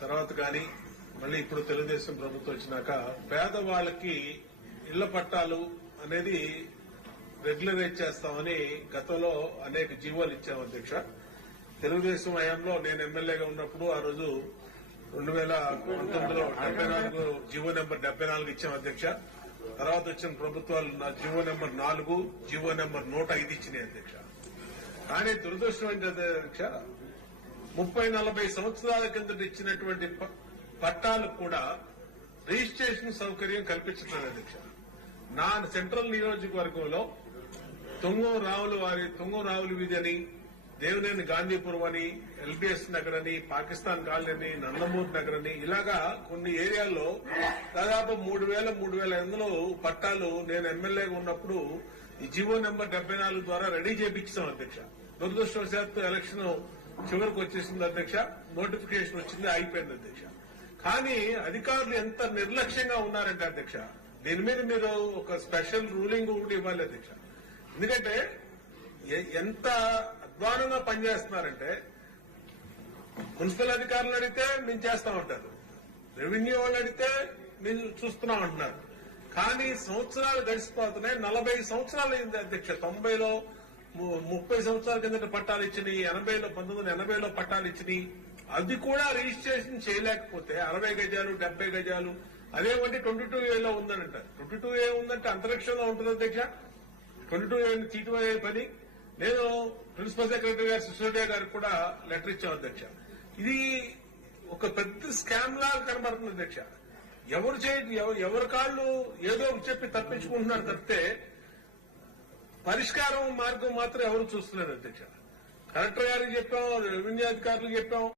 తర్వాత కానీ మళ్ళీ ఇప్పుడు తెలుగుదేశం ప్రభుత్వం వచ్చినాక పేదవాళ్ళకి ఇళ్ళ పట్టాలు అనేది రెగ్యులరైజ్ చేస్తామని గతంలో అనేక జీవోలు ఇచ్చాం అధ్యక్ష. తెలుగుదేశం హయాంలో నేను ఎమ్మెల్యేగా ఉన్నప్పుడు ఆ రోజు రెండు వేల పంతొమ్మిదిలో డెబ్బై నాలుగు జీవో నెంబర్ డెబ్బై నాలుగు ఇచ్చాం అధ్యక్ష. తర్వాత వచ్చిన ప్రభుత్వాలు నా జీవో నెంబర్ నాలుగు జీవో నెంబర్ నూట ఐదు ఇచ్చినాయి అధ్యక్ష. కానీ దురదృష్టం ఏంటంటే అధ్యక్ష? ముప్పై నలభై సంవత్సరాల కిందట ఇచ్చినటువంటి ప- పట్టాలకు కూడా రిజిస్ట్రేషన్ సౌకర్యం కల్పించట్లేదు అధ్యక్ష. నా సెంట్రల్ నియోజకవర్గంలో తుంగం రావులు వారి తుంగం రావుల వీధి అని దేవినేని గాంధీపురం అని ఎల్బిఎస్ నగర్ అని పాకిస్తాన్ కాలనీ అని నందమూరి నగర్ అని ఇలాగా కొన్ని ఏరియాల్లో దాదాపు మూడు వేల మూడు వేల ఎనిమిదిలో పట్టాలు నేను ఎమ్మెల్యేగా ఉన్నప్పుడు ఈ జీవో నెంబర్ డెబ్బై నాలుగు ద్వారా రెడీ చేపించాం అధ్యక్ష. దురదృష్టవశాత్తు ఎలక్షన్ చివరికి వచ్చేసింది అధ్యక్ష. నోటిఫికేషన్ వచ్చింది అయిపోయింది అధ్యక్ష. కానీ అధికారులు ఎంత నిర్లక్ష్యంగా ఉన్నారంటే అధ్యక్ష దీని మీద మీరు ఒక స్పెషల్ రూలింగ్ కూడా ఇవ్వాలి అధ్యక్ష. ఎందుకంటే ఎంత అధ్వానంగా పనిచేస్తున్నారంటే మున్సిపల్ అధికారులు అడిగితే మేము చేస్తామంటారు రెవెన్యూ వాళ్ళు అడిగితే మేము చూస్తున్నాం అంటున్నారు. కానీ సంవత్సరాలు గడిచిపోతున్నాయి నలభై సంవత్సరాలు అయింది అధ్యక్ష. తొంభైలో ముప్పై సంవత్సరాల కిందట పట్టాలు ఇచ్చినాయి ఎనభైలో పంతొమ్మిది వందల ఎనభైలో పట్టాలు ఇచ్చినాయి. అది కూడా రిజిస్ట్రేషన్ చేయలేకపోతే అరవై గజాలు డెబ్బై గజాలు అదేమంటే ట్వంటీ టూ ఏలో ఉందనంట. ట్వంటీ టూ ఏ ఉందంటే అంతరిక్షంలో ఉంటుంది అధ్యక్ష? ట్వంటీ టూ ఏ చీటు అయ్యే పని? నేను ప్రిన్సిపల్ సెక్రటరీ గారు సిసోడియా గారికి కూడా లెటర్ ఇచ్చాం అధ్యక్ష. ఇది ఒక పెద్ద స్కామ్ లాగా కనబడుతుంది అధ్యక్ష. ఎవరు చేయ ఎవరి కాళ్ళు ఏదో ఒకటి చెప్పి తప్పించుకుంటున్నారు తప్పితే పరిష్కారం మార్గం మాత్రం ఎవరు చూస్తున్నారు అధ్యక్ష? కలెక్టర్ గారికి చెప్పాం రెవెన్యూ అధికారులకు చెప్పాం.